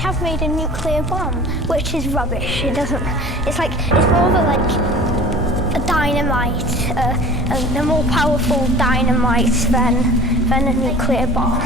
have made a nuclear bomb, which is rubbish. It doesn't. It's more of a dynamite, a more powerful dynamite than a nuclear bomb.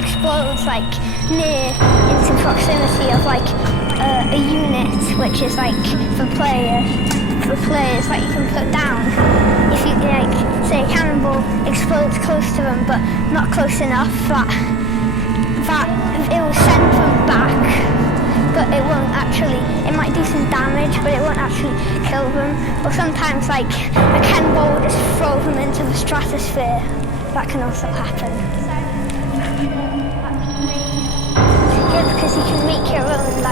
Explodes near into proximity of a unit which is for players that you can put down. If you say a cannonball explodes close to them but not close enough that it will send them back, but it won't actually. It might do some damage, but it won't actually kill them. Or sometimes a cannonball will just throw them into the stratosphere. That can also happen. Yeah, because you can make your own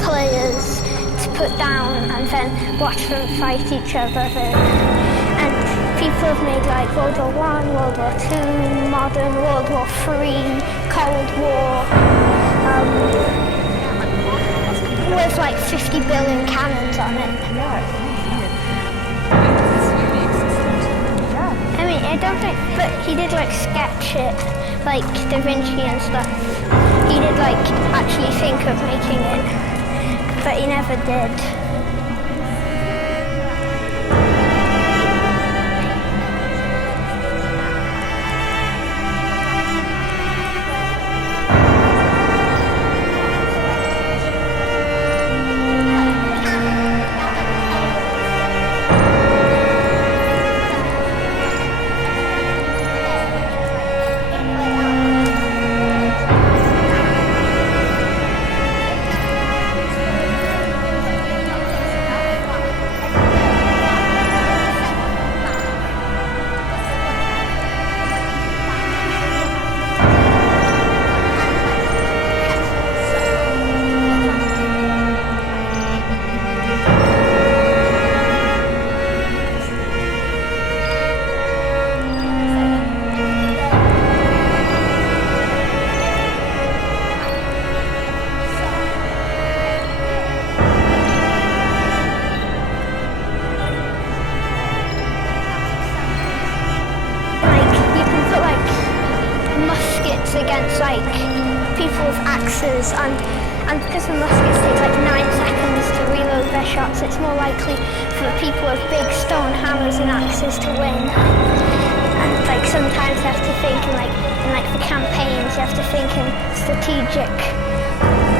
players to put down and then watch them fight each other. And people have made World War I, World War II, modern World War III, Cold War, with 50 billion cannons on it. I mean, I don't think, but he did sketch it, Da Vinci and stuff. He did actually think of making it, but he never did. People with axes, and because the muskets take 9 seconds to reload their shots, it's more likely for people with big stone hammers and axes to win. And sometimes you have to think in for campaigns, you have to think in strategic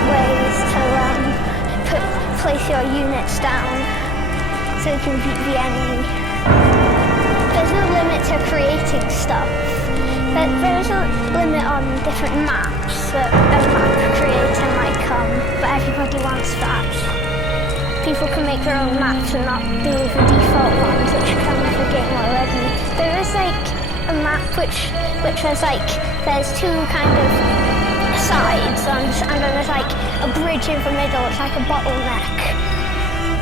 ways to place your units down so you can beat the enemy. There's no limit to creating stuff. There is a limit on different maps that a map creator might come, but everybody wants that. People can make their own maps and not do the default ones which come with the game already. There is a map which has like, there's two kind of sides and then there's like a bridge in the middle. It's like a bottleneck.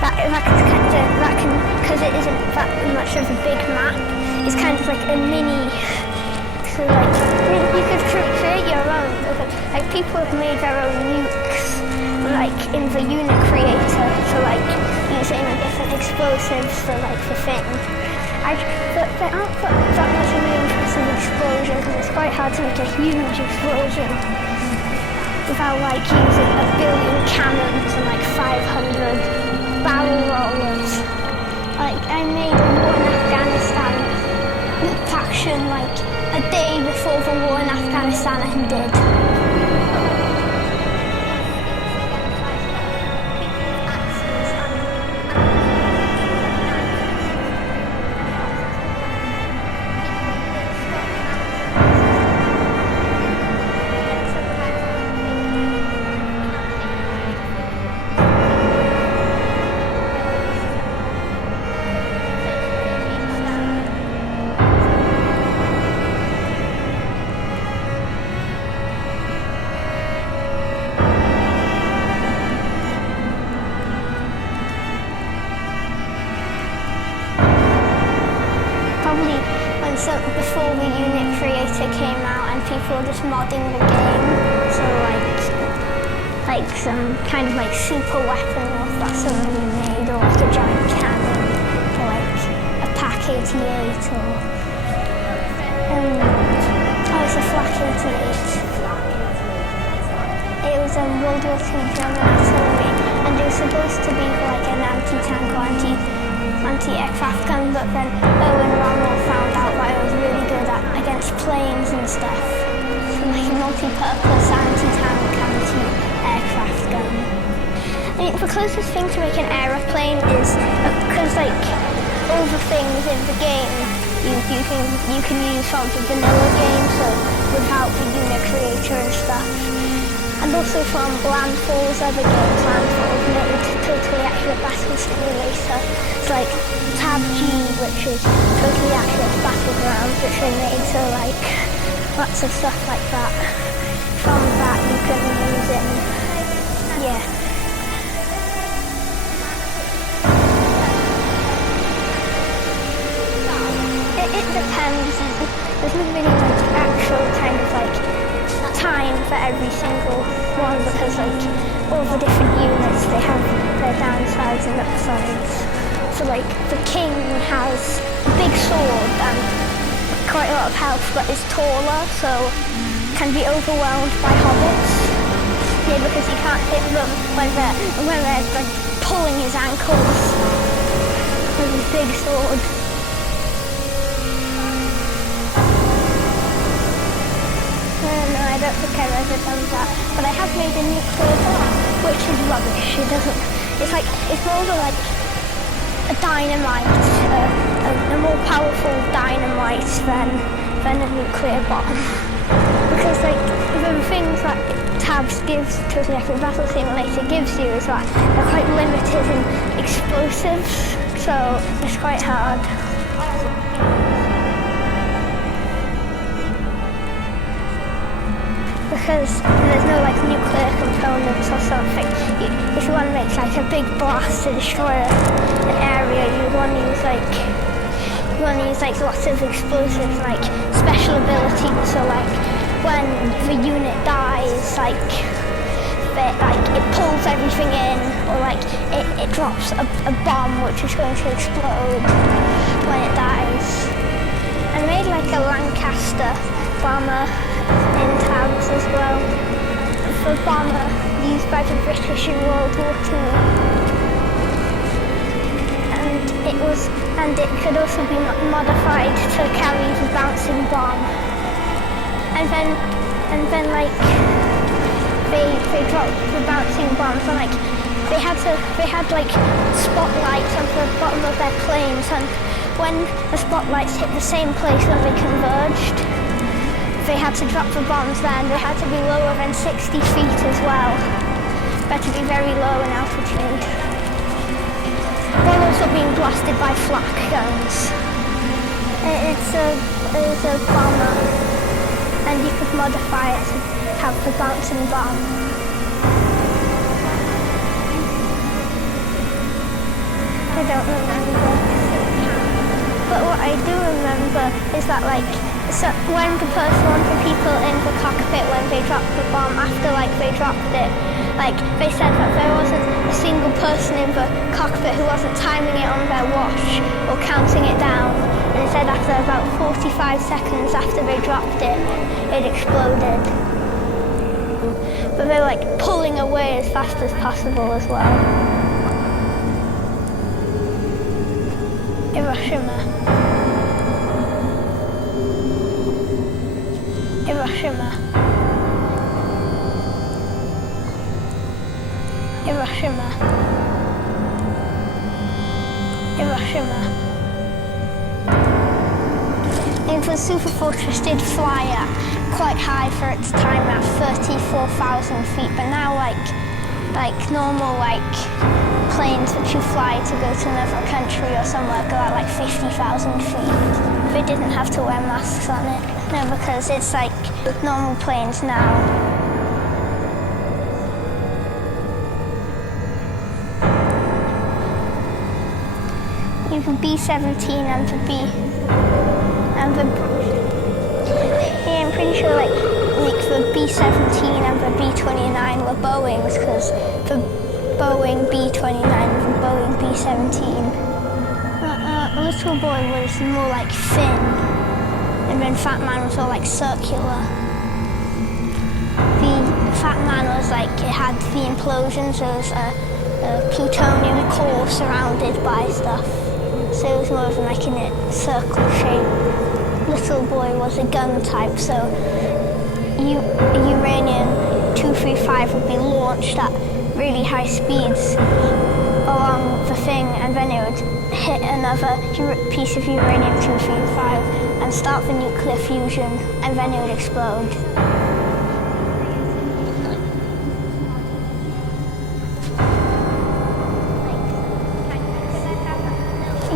That can, because it isn't that much of a big map, it's kind of like a mini. So like, you could create your own. Like people have made their own nukes, like in the unit creator. So like using different explosives for like the thing. But they aren't that much of an interesting explosion because it's quite hard to make a huge explosion without like using 1 billion cannons and like 500 barrel rollers. Like I made a war in Afghanistan faction like a day before the war in Afghanistan ended. Before the unit creator came out and people were just modding the game, so like some kind of like super weapon or facsimile made, or like a giant cannon, or like a Pak-88 or it's a Flak 88. It was a World War II German artillery, and it was supposed to be like an anti-tank or anti-aircraft gun, but then Owen Rommel found out that it was really good against planes and stuff. So like a multi-purpose anti-tank, anti-aircraft gun. I mean, the closest thing to make an aeroplane is, because like all the things in the game you can use from the vanilla game, so without the unit creator and stuff. And also from Landfall's other games, Landfall's made totally accurate battle simulator. It's like Tab G, which is totally accurate battlegrounds, which they made, so like lots of stuff like that. From that you can use it. Yeah. It depends. There's not really like actual kind of like time for every single one, because like all the different units, they have their downsides and upsides. So like the king has a big sword and quite a lot of health, but is taller, so can be overwhelmed by hobbits. Yeah, because he can't hit them when they're like pulling his ankles with his big sword. No, I don't think I've ever done that. But I have made a nuclear bomb, which is rubbish. It's more of a dynamite, a more powerful dynamite than a nuclear bomb. Because the things that Tabs gives to the Battle Simulator gives you is that they're quite limited in explosives, so it's quite hard. Because there's no like nuclear components or something. If you want to make like a big blast to destroy an area, you want to use like lots of explosives, like special abilities. So like when the unit dies, it pulls everything in, or like it drops a bomb which is going to explode when it dies. I made like a Lancaster bomber in Tabs as well. The bomber used by the British in World War II. And it could also be modified to carry the bouncing bomb. And then like they dropped the bouncing bombs, and like they had spotlights on the bottom of their planes, and when the spotlights hit the same place when they converged, they had to drop the bombs there, and they had to be lower than 60 feet as well. They had to be very low in altitude. While also being blasted by flak guns. It's a bomber, and you could modify it to have the bouncing bomb. I don't remember. But what I do remember is that so when one of the people in the cockpit, when they dropped the bomb, after they dropped it, they said that there wasn't a single person in the cockpit who wasn't timing it on their watch or counting it down. And they said after about 45 seconds after they dropped it, it exploded. But they were pulling away as fast as possible as well. Hiroshima. Hiroshima. Hiroshima. Hiroshima. And the Superfortress did fly quite high for its time at 34,000 feet, but now normal planes which you fly to go to another country or somewhere go at 50,000 feet. They didn't have to wear masks on it. No, because it's normal planes now. You have the B-17 and I'm pretty sure the B-17 and the B-29 were Boeings, because the Boeing B-29 and the Boeing B-17. Little Boy was more thin, and then Fat Man was all circular. The Fat Man was it had the implosions, there was a plutonium core surrounded by stuff. So it was more of in a circle shape. Little Boy was a gun type, so uranium-235 would be launched at really high speeds along the thing, and then it would hit another piece of uranium-235 and start the nuclear fusion, and then it would explode.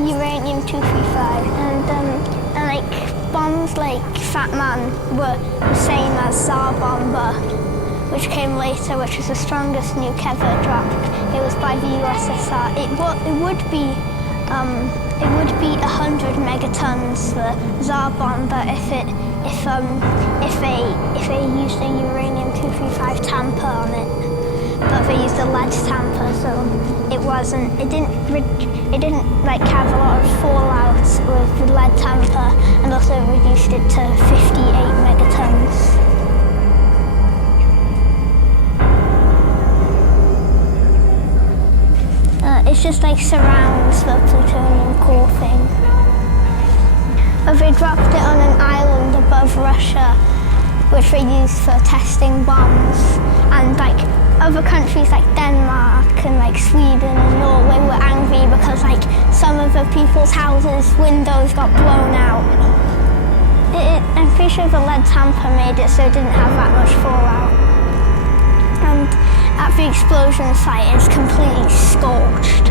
Uranium-235, and bombs like Fat Man were the same as Tsar Bomber, which came later, which was the strongest nuke ever dropped. It was by the USSR. It would be 100 megatons, the Tsar Bomber, if they used a uranium-235 tamper on it. But they used a lead tamper, so it didn't have a lot of fallout with the lead tamper, and also reduced it to 58 megatons. It's just surrounds the plutonium core thing. They dropped it on an island above Russia, which they used for testing bombs, and other countries like Denmark and Sweden and Norway were angry because some of the people's houses' windows got blown out. I'm pretty sure the lead tamper made it so it didn't have that much fallout. And at the explosion site, it's completely scorched.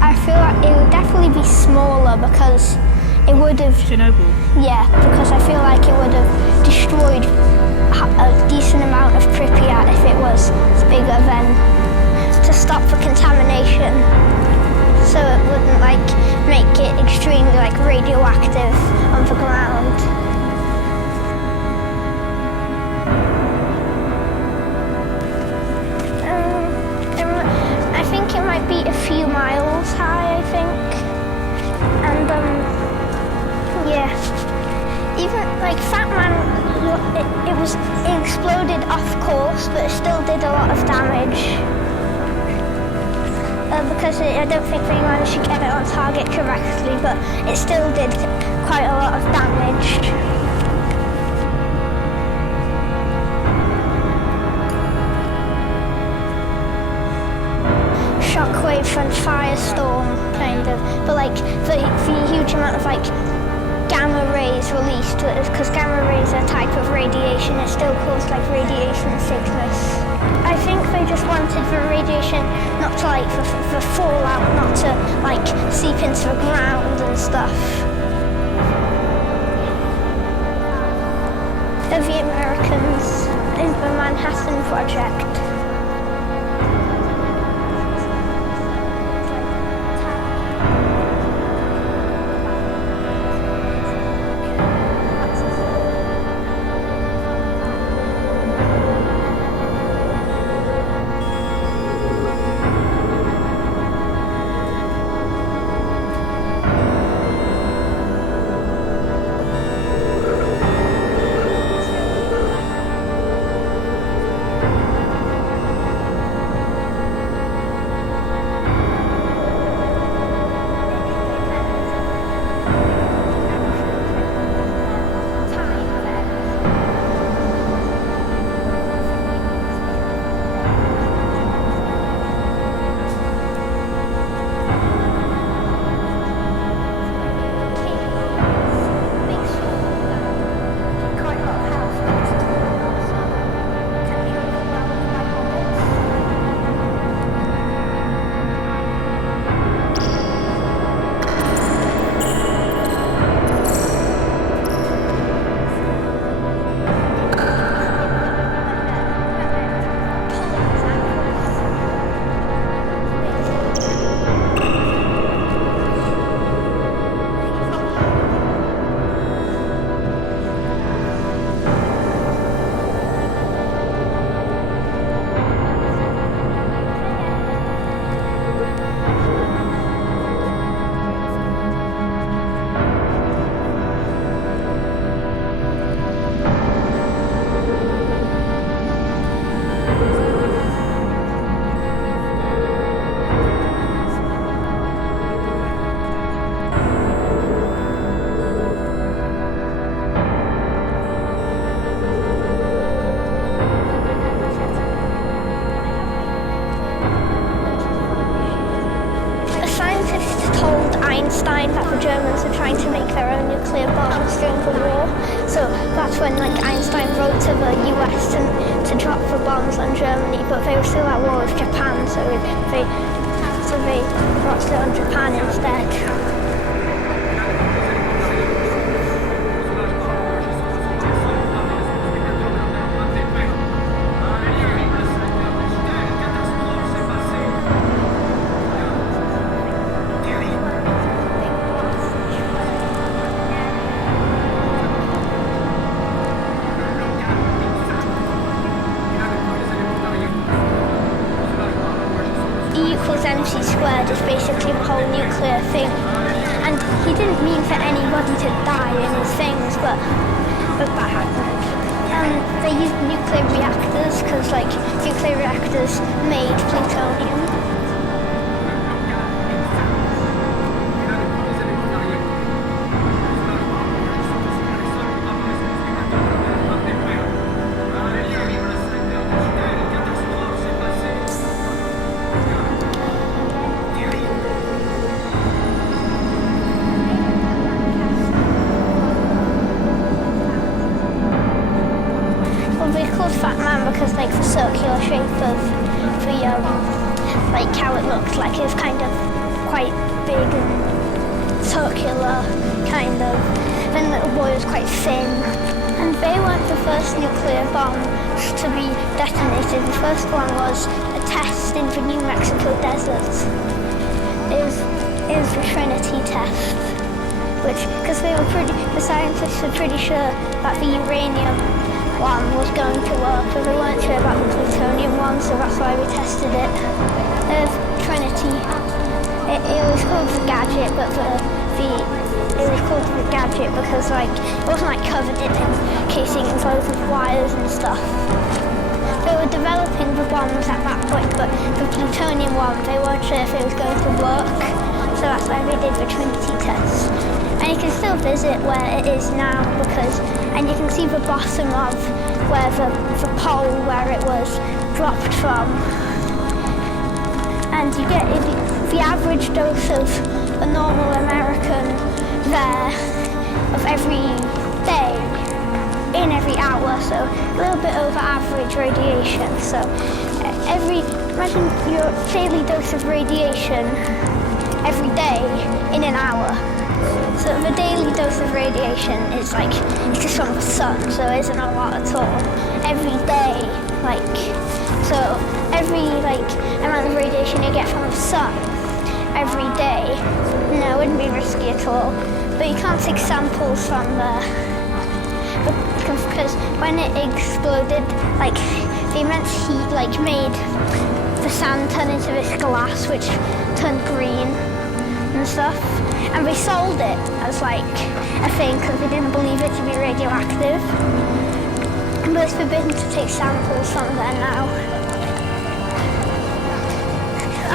I feel it would definitely be smaller because it would have... Chernobyl? Yeah, because I feel it would have destroyed a decent amount of Pripyat if it was bigger than to stop the contamination, so it wouldn't make it extremely radioactive on the ground. I think it might be a few miles high, I think, and yeah. Even Fat Man, it exploded off course, but it still did a lot of damage. Because I don't think they managed to get it on target correctly, but it still did quite a lot of damage. Shockwave and firestorm, kind of, but the huge amount of gamma rays released, because gamma rays are a type of radiation, it still caused radiation sickness. I think they just wanted the radiation not to the fallout not to seep into the ground and stuff. Of the Americans in the Manhattan Project. Einstein that the Germans were trying to make their own nuclear bombs during the war. So that's when Einstein wrote to the US to drop the bombs on Germany, but they were still at war with Japan, so they dropped it on Japan instead. MC squared is basically the whole nuclear thing, and he didn't mean for anybody to die in his things, but that happened. They used nuclear reactors because nuclear reactors made plutonium. Fat man because the circular shape of the how it looked like it was kind of quite big and circular kind of. Then the boy was quite thin, and they weren't the first nuclear bomb to be detonated. The first one was a test in the New Mexico desert. It was the Trinity test, which because the scientists were pretty sure that the uranium one was going to work, but they weren't sure about the plutonium one, so that's why we tested it. Trinity, it was called the gadget, but it was called the gadget because it wasn't covered in casing, it was loads of wires and stuff. They were developing the bombs at that point, but the plutonium one, they weren't sure if it was going to work, so that's why they did the Trinity test. And you can still visit where it is now and you can see the bottom of where the pole where it was dropped from. And you get the average dose of a normal American there of every day in every hour, so a little bit over average radiation. So imagine your daily dose of radiation every day in an hour. So the daily dose of radiation is like, it's just from the sun, so it isn't a lot at all. Every day, like, so every like amount of radiation you get from the sun every day, no, it wouldn't be risky at all. But you can't take samples from because when it exploded, like the immense heat like made the sand turn into this glass which turned green and stuff. And they sold it as like a thing because they didn't believe it to be radioactive. But it's forbidden to take samples from there now.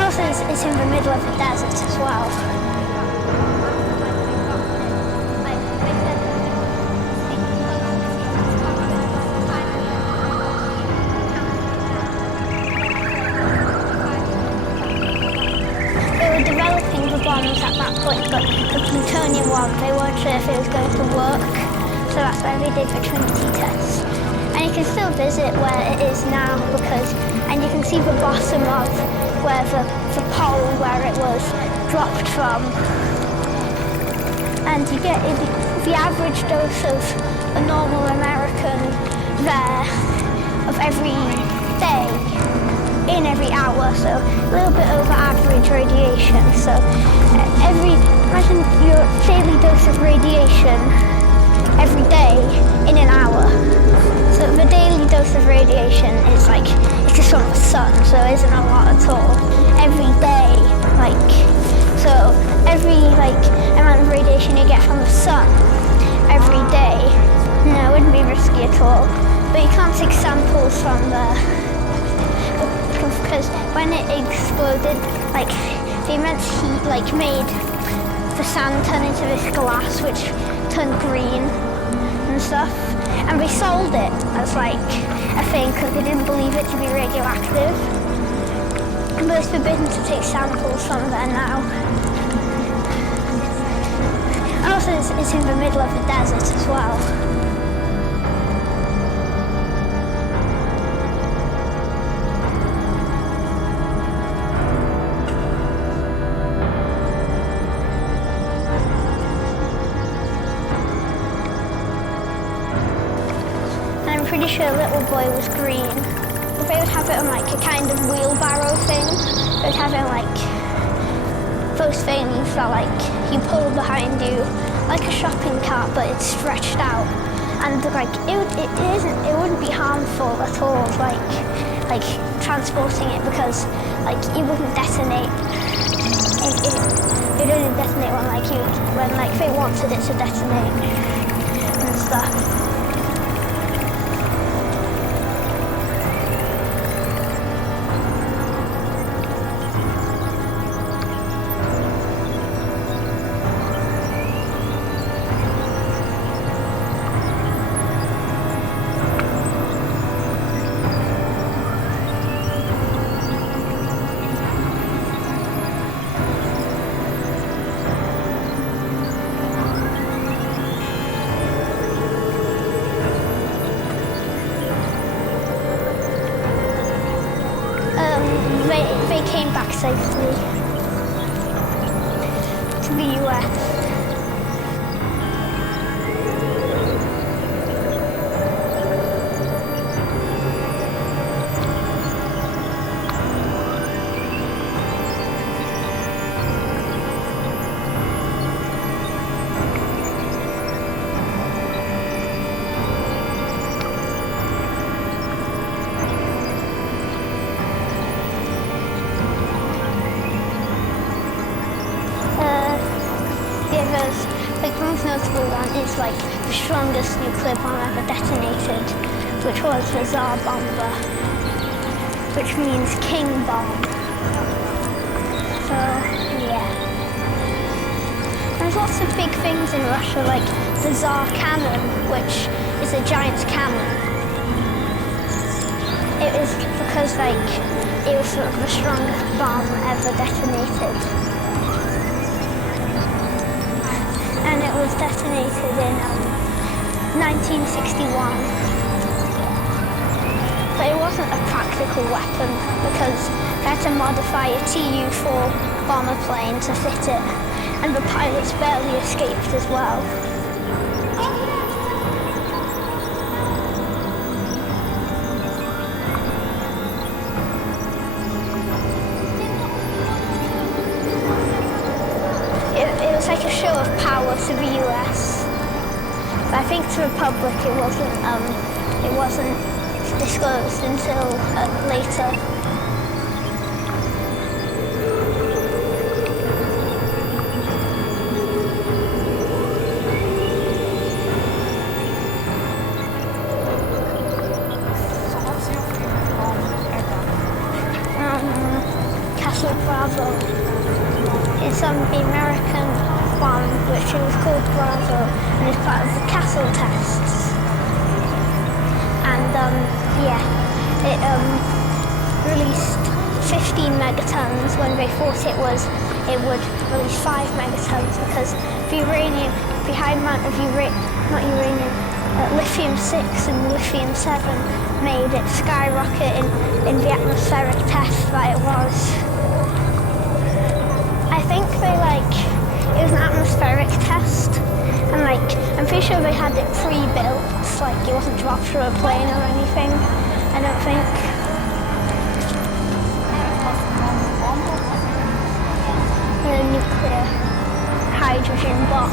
Also, it's in the middle of the desert as well. Bombs at that point, but the plutonium one, they weren't sure if it was going to work, so that's why they did the Trinity test. And you can still visit where it is now and you can see the bottom of where the pole where it was dropped from. And you get the average dose of a normal American there of every day in every hour, so a little bit over average radiation. So imagine your daily dose of radiation every day in an hour. So the daily dose of radiation is like, it's just from the sun, so it isn't a lot at all. Every day, like, so every like amount of radiation you get from the sun every day, no, it wouldn't be risky at all. But you can't take samples from because when it exploded, like the immense heat like made the sand turn into this glass which turned green and stuff. And they sold it as like a thing because they didn't believe it to be radioactive. But it's forbidden to take samples from there now. Also, it's in the middle of the desert as well. I'm pretty sure Little Boy was green. But they would have it on like a kind of wheelbarrow thing. They would have it like those things that like you pull behind you like a shopping cart, but it's stretched out. And like it wouldn't be harmful at all, like transporting it, because like it wouldn't detonate. It wouldn't detonate when they wanted it to detonate and stuff. They came back safely to the US. The most notable one is like the strongest nuclear bomb ever detonated, which was the Tsar Bomba, which means king bomb. So yeah. There's lots of big things in Russia, like the Tsar cannon, which is a giant cannon. It is because it was sort of the strongest bomb ever detonated. And it was detonated in 1961. But it was wasn't a practical weapon because they had to modify a Tu-4 bomber plane to fit it, and the pilots barely escaped as well. It was like a show of power to the US. But I think to the public it wasn't disclosed until later. Castle Bravo. It's the American one, which is called Bravo, and it's part of the castle tests. And it released 15 megatons when they thought it would release 5 megatons because the high amount of lithium-6 and lithium-7 made it skyrocket in the atmospheric test that it was. I think it was an atmospheric test, and I'm pretty sure they had it pre-built, it wasn't dropped from a plane or anything, I don't think. A nuclear hydrogen bomb.